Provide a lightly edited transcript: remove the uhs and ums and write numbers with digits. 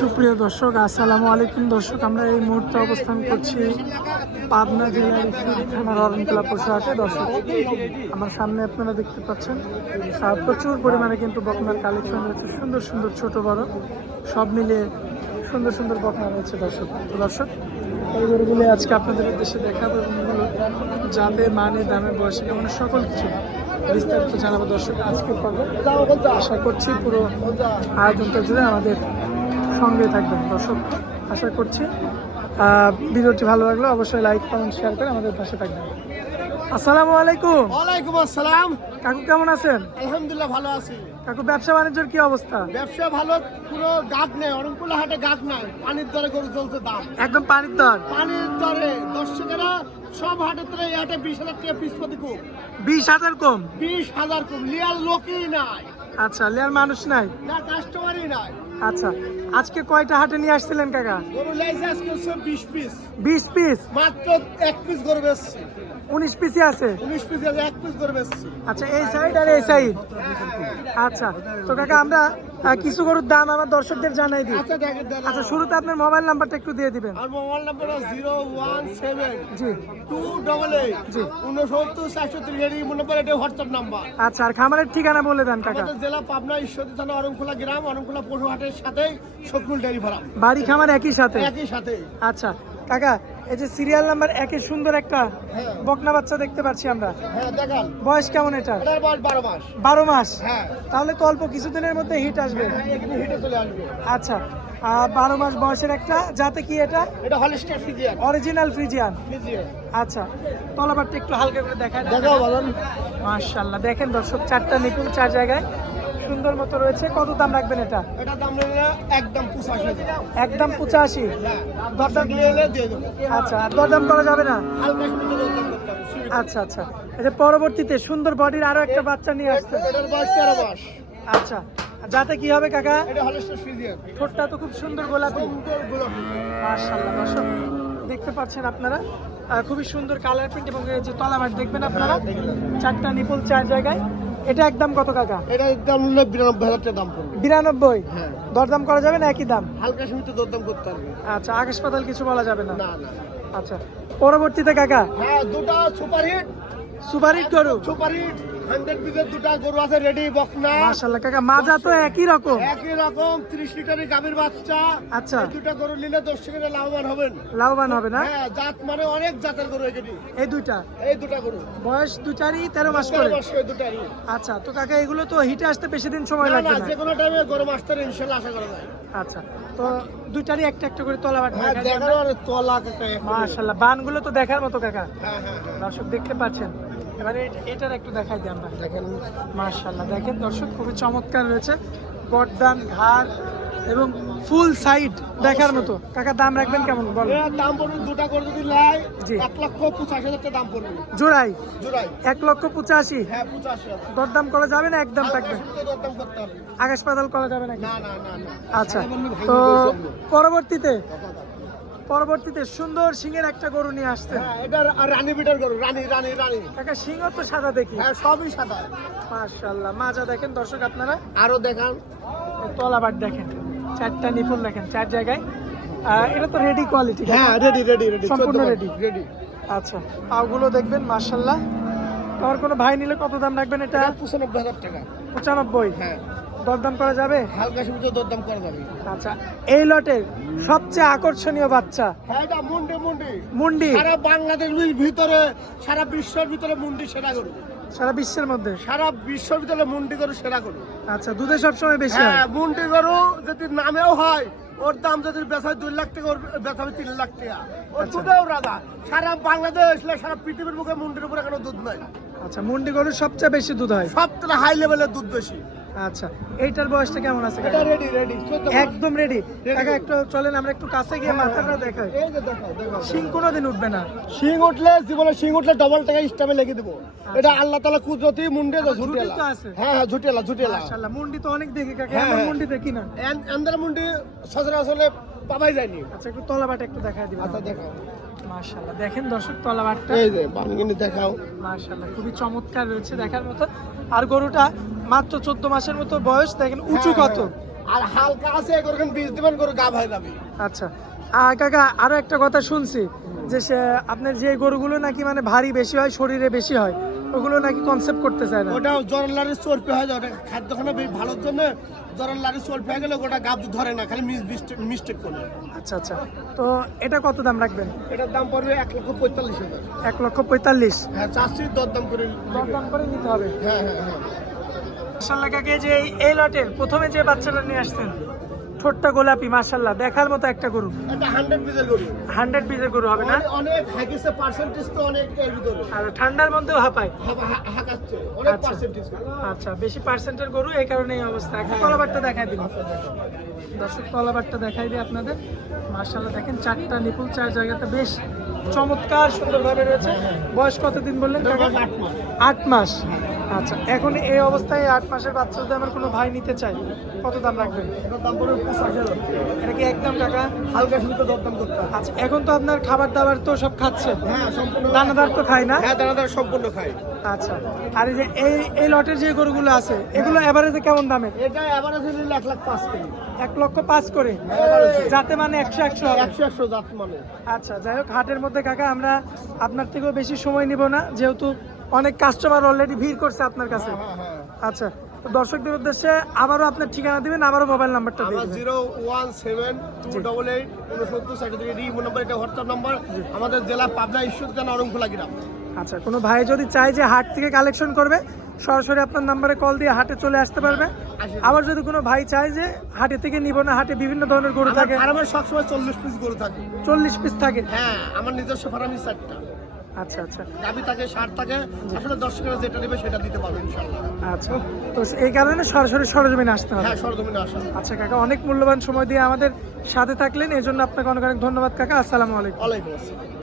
সুপ্রিয় দর্শক, আসসালামু আলাইকুম। দর্শক, আমরা এই মুহূর্তে অবস্থান করছি পাবনা জেলার থানার অরণকুলা পশু হাটে। দর্শক, আমার সামনে আপনারা দেখতে পাচ্ছেন প্রচুর পরিমাণে কিন্তু বকনার কালেকশন রয়েছে। সুন্দর সুন্দর ছোট বড় সব মিলিয়ে সুন্দর সুন্দর বকনা রয়েছে। দর্শক এই গরুগুলো আজকে আপনাদের উদ্দেশ্যে দেখাবো এবং এগুলো যাতে মানে দামে বয়সে কেমন সকল কিছু বিস্তারিত জানাবো। দর্শক, আজকের পর্বে আশা করছি পুরো আয়োজনটা জুড়ে আমাদের সঙ্গে থাকবেন। দর্শক, আশা করছি ভিডিওটি ভালো লাগলো অবশ্যই লাইক কমেন্ট শেয়ার করে আমাদের পাশে থাকবেন। আসসালামু আলাইকুম। ওয়ালাইকুম আসসালাম। কাকু কেমন আছেন? আলহামদুলিল্লাহ ভালো আছি। কাকু, ব্যবসা বাণিজ্যের কি অবস্থা? ব্যবসা ভালো, কোনো গাছ নেই, অরণকুলা হাটে গাছ নাই। পানির দরে গরু চলছে দাম, একদম পানির দর। পানির দরে দর্শকেরা সব হাটের দরে এই হাটে 20,000 টাকা পিস প্রতি কম। 20,000 কম? 20,000 কম। লিয়ার লোকই নাই। আচ্ছা, লিয়ার মানুষ নাই? না, কাস্টমারই নাই। আচ্ছা, আজকে কয়টা হাটে নিয়ে আসছিলেন কাকা? গরু লাইসেন্স করছে 20 পিস। 20 পিস? মাত্র 1 পিস গরু বেচছি। 19 পিসই আছে? 19 পিস আছে, 1 পিস গরু বেচছি। আচ্ছা, এই সাইড আর এই সাইড। আচ্ছা, তো কাকা আমরা কিছু গরুর দাম আমার দর্শকদের জানাই দিই। আচ্ছা, দেখেন। আচ্ছা, শুরুতে আপনার মোবাইল নাম্বারটা একটু দিয়ে দিবেন। আর মোবাইল নাম্বার 017 জি 288 জি 69 430 এর নাম্বার, এটা হোয়াটসঅ্যাপ নাম্বার। আচ্ছা, আর খামারের ঠিকানা বলে দেন কাকা। আমাদের জেলা পাবনা, ঈশ্বরদী থানা, অরণকুলা গ্রাম, অরণকুলা পশু হাটের সাথেই শকুল ডেয়ারি ফার্ম, বাড়ি খামার একই সাথে? একই সাথে। আচ্ছা কাকা, এই যে সিরিয়াল নাম্বার 1 সুন্দর একটা হ্যাঁ বকনা বাচ্চা দেখতে পাচ্ছি আমরা। হ্যাঁ, দেখান। বয়স কেমন এটা? এটার বয়স 12 মাস। 12 মাস? হ্যাঁ, তাহলে তো অল্প কিছুদিনের মধ্যে হিট আসবে। এখানে হিটে চলে আসবে। আচ্ছা, 12 মাস বয়সের একটা, যাতে কি এটা? এটা হলিস্টার ফিজিয়ান। Original Friesian. ফিজিয়ান। আচ্ছা, তলাবারটা একটু হালকা করে দেখায়। দেখাও বলেন। মাশাআল্লাহ, দেখেন দর্শক, 4টা নিপুণ 4 জায়গায় সুন্দর মতো রয়েছে। কত দাম রাখবেন এটা? এটা দাম নিলে একদম 85,000। একদম 85? হ্যাঁ, দরদাম নিলে দিয়ে দেবো। আচ্ছা, আর দরদাম করা যাবে না? হালকা সুন্দর দাম করতে হবে। আচ্ছা আচ্ছা, এটা পরবর্তীতে সুন্দর বডির আরো একটা বাচ্চা নিয়ে আসছে। এটার বয়স 13 মাস। আচ্ছা, যাতে কি হবে কাকা? এটা হলিস্টার ফিজিয়ান। ঠোঁটটা তো খুব সুন্দর গোলাপি। সুন্দর গোলাপি। মাশাআল্লাহ, দর্শক দেখতে পাচ্ছেন আপনারা খুবই সুন্দর কালার প্রিন্ট এবং এই যে তলাবাট দেখবেন আপনারা, 4টা নিপুল 4 জায়গায়। এটা একদম কত কাকা? এটা দাম নিলে 92,000 টাকা দাম পড়বে। 92? হ্যাঁ, দরদাম করা যাবে না একই দাম? হালকা সীমিত দরদাম করতে হবে। আচ্ছা, আকাশ পাতাল কিছু বলা যাবে না? না না। আচ্ছা, পরবর্তীতে কাকা হ্যাঁ, দুটো সুপারহিট। সুপারহিট গরু? সুপারহিট 100 পিসের দুটো গরু আছে রেডি, বকনা। মাশাআল্লাহ কাকা, মাজা তো একই রকম? একই রকম, 30 লিটারের গাভীর বাচ্চা। আচ্ছা, এই দুটো গরু নিলে দর্শকেরা লাভবান হবেন। লাভবান হবে না? হ্যাঁ, জাত মানে অনেক জাতের গরু এখানে। এই দুইটা? এই দুটো গরু বয়স দুটারই 13 মাস করে? এই দুটারই। আচ্ছা, তো কাকা এগুলো তো হিটে আসতে বেশি দিন সময় না লাগবে না, না? যে কোনো টাইমে গরু মাস্টার ইনশাআল্লাহ আশা করা যায়। আচ্ছা, তো দুইটারই একটা একটা করে তলাবাট হ্যাঁ, দেখাই দেখারও আর তলা কাকা। মাশাআল্লাহ, বানগুলো তো দেখার মতো কাকা। হ্যাঁ হ্যাঁ হ্যাঁ, দর্শক দেখতে পাচ্ছেন, এবারে এটার একটু দেখাই দিই আমরা। দেখেন। মাশাআল্লাহ, দেখেন দর্শক, খুবই চমৎকার রয়েছে গর্দান, ঘাড় এবং ফুল সাইড দেখার মতো। কাকা দাম রাখবেন কেমন বল? এর দাম পড়বে, দুটো গরু যদি লাই জি 1,85,000 টাকা দাম পড়বে জোড়াই? জোড়াই। 1,85,000? হ্যাঁ, 85,000। দরদাম করা যাবে না? একদম থাকবে? দরদাম করতে হবে। আকাশ পাতাল করা যাবে নাকি? না না না না। আচ্ছা, তো পরবর্তীতে সুন্দর সিংয়ের একটা গরু নিয়ে আসতে। হ্যাঁ, এটা রানী বিটার গরু, রানী রানী রানী। কাকা সিংহ তো সাদা দেখি? হ্যাঁ, সবই সাদা। মাশাআল্লাহ, মাজা দেখেন দর্শক আপনারা, আরো দেখান। তলাবাট দেখেন, 4টা নিপুল দেখেন 4 জায়গায়। এটা তো রেডি কোয়ালিটি? হ্যাঁ, রেডি রেডি রেডি, সম্পূর্ণ রেডি? রেডি। আচ্ছা, পাগুলো দেখবেন মাশাআল্লাহ। আমার কোনো ভাই নিলে কত দাম রাখবেন এটা? 95,000 টাকা। 95? হ্যাঁ, দরদাম করা যাবে? হালকা সীমিত দরদাম করা যাবে। আচ্ছা, এই লটের সবচেয়ে আকর্ষণীয় বাচ্চা? হ্যাঁ, এটা মুন্ডি মুন্ডি। মুন্ডি? সারা বাংলাদেশের ভিতরে, সারা বিশ্বের ভিতরে মুন্ডি সেরা গরু। সারা বিশ্বের মধ্যে? সারা বিশ্বের ভিতরে মুন্ডি গরু সেরা গরু। আচ্ছা, দুধে সবসময় বেশি হয়? হ্যাঁ, মুন্ডি গরু যদি নামেও হয়, ওর দাম যদি বেচায় 2 লাখ টাকা, ওর বেচাবে 3 লাখ টাকা। ওর আচ্ছা। দুধেও রাজা। সারা বাংলাদেশ, সারা পৃথিবীর মুখে মুন্ডির উপরে কোনো দুধ নাই। আচ্ছা, মুন্ডি গরুর সবচেয়ে বেশি দুধ হয়? সব থেকে হাই লেভেলের দুধ বেশি। আচ্ছা, এইটার বয়সটা কেমন আছে এটা কাকা? রেডি রেডি, একদম রেডি? কাকা একটু চলেন আমরা একটু কাছে গিয়ে মাথাটা দেখাই। এই যে দেখাও দেখাও। শিং কোনোদিন উঠবে না? শিং উঠলে, জীবনে শিং উঠলে ডবল টাকা স্টামে লেগে দেবো। এটা আল্লাহ তাআলা কুদরতি মুন্ডি, ঝুটি ঝুটিয়ালা। তো আছে? হ্যাঁ হ্যাঁ, ঝুটিয়ালা ঝুটিয়ালা। মাশাআল্লাহ, মুন্ডি তো অনেক দেখি কাকা, হ্যাঁ, এমন হ্যাঁ। মুন্ডি দেখি না। এন্দার মুন্ডি সচরাচর পাবাই যায়নি। আচ্ছা, একটু তলাবাট একটু দেখাই দিবেন? আচ্ছা, দেখাও। মাশাআল্লাহ, দেখেন দর্শক তলাবাটটা। এই যে বানগিনি দেখাও। মাশাআল্লাহ, খুবই চমৎকার রয়েছে দেখার মতো। আর গরুটা মাত্র 14 মাসের মতো বয়স, দেখেন উঁচু হ্যাঁ, কত। আর হালকা আছে এরকম বীজ দিবেন গরু গা ভাই যাবে। আচ্ছা কাকা আরো একটা কথা শুনছি যে আপনার যে গরুগুলো নাকি মানে ভারী বেশি হয়, শরীরে বেশি হয়, ওগুলো নাকি কনসেপ্ট করতে চায় না। ওটা জ্বরের লাড়ি চর্পি হয়ে যায়, ওটা খাদ্যখানা বেশ ভালোর জন্য জ্বরের লাড়ি চর্পি হয়ে গেলে ওটা গাব ধরে না, খালি মিস্টেক করে। আচ্ছা আচ্ছা, তো এটা কত দাম রাখবেন? এটার দাম পড়বে 1,45,000। 1,45,000। হ্যাঁ, চাষি দরদাম করে দরদাম করে নিতে হবে। হ্যাঁ হ্যাঁ হ্যাঁ। মাশাআল্লাহ কাকে যে এই লটের প্রথমে যে বাচ্চাটা নিয়ে আসছেন, ছোট্ট গোলাপি, মাশাআল্লাহ দেখার মতো একটা গরু। এটা 100 পিসের গরু। 100 পিসের গরু হবে না? অনেক হাইকিসে পার্সেন্টেজ তো অনেক এর ভিতরে। আর ঠান্ডার মধ্যেও হাঁপায়। হাঁকাচ্ছে অনেক আচ্ছা। পার্সেন্টেজ। আচ্ছা, বেশি পার্সেন্টের গরু, এই কারণে এই অবস্থা। একটা কলাবারটা দেখাই দিন দর্শক, কলাবারটা দেখাই দিই আপনাদের। মাশাআল্লাহ দেখেন, চারটা নিপুল, চার জায়গাতে বেশ চমৎকার সুন্দরভাবে রয়েছে। বয়স কতদিন বললেন কাকা? 8 মাস। আচ্ছা, এখন এই অবস্থায় 8 মাসের বাচ্চা যদি আমার কোনো ভাই নিতে চাই, কত দাম রাখবেন? এটার দাম পড়বে 50,000। এটা কি একদম কাকা? হালকা শুনতে দরদাম করতে হবে। আচ্ছা, এখন তো আপনার খাবার দাবার তো সব খাচ্ছে, হ্যাঁ সম্পূর্ণ। দানাদার তো খায় না? হ্যাঁ, দানাদার সম্পূর্ণ খায়। আচ্ছা, আর এই যে এই লটের যে গরুগুলো আছে, এগুলো এভারেজে কেমন দামের? এটা এভারেজে নিলে 1,05,000 করে। 1,05,000 করে, যাতে মানে 100 হবে। 100 জাত মানে। আচ্ছা, যাই হোক, হাটের মধ্যে কাকা আমরা আপনার থেকেও বেশি সময় নিব না, যেহেতু অনেক কাস্টমার অলরেডি ভিড় করছে আপনার কাছে। হ্যাঁ হ্যাঁ। আচ্ছা, তো দর্শকদের উদ্দেশ্যে আবারও আপনার ঠিকানা দিবেন, আবারও মোবাইল নাম্বারটা আমার দিবেন। 017288963 ইমো নাম্বার, এটা হোয়াটসঅ্যাপ নাম্বার। আমাদের জেলা পাবনা, ঈশ্বরদী, অরংখোলা গ্রাম। আচ্ছা, কোনো ভাই যদি চায় যে হাট থেকে কালেকশন করবে, সরাসরি আপনার নাম্বারে কল দিয়ে হাটে চলে আসতে পারবে। আবার যদি কোনো ভাই চায় যে হাটে থেকে নিব না, হাটে বিভিন্ন ধরনের গরু থাকে, আর আমার সবসময় 40 পিস গরু থাকে। 40 পিস থাকে? হ্যাঁ, আমার নিজস্ব ফার্মে 4টা আচ্ছা আচ্ছা গাবি থাকে, ষাট থাকে। আসলে দর্শকেরা যেটা নেবে সেটা দিতে পারবে ইনশাআল্লাহ। আচ্ছা, তো এই কারণে সরাসরি সরজমিনে আসতে হবে। হ্যাঁ, সরজমিনে আসা। আচ্ছা কাকা, অনেক মূল্যবান সময় দিয়ে আমাদের সাথে থাকলেন, এই জন্য আপনাকে অনেক অনেক ধন্যবাদ কাকা। আসসালামু আলাইকুম। ওয়ালাইকুম আসসালাম।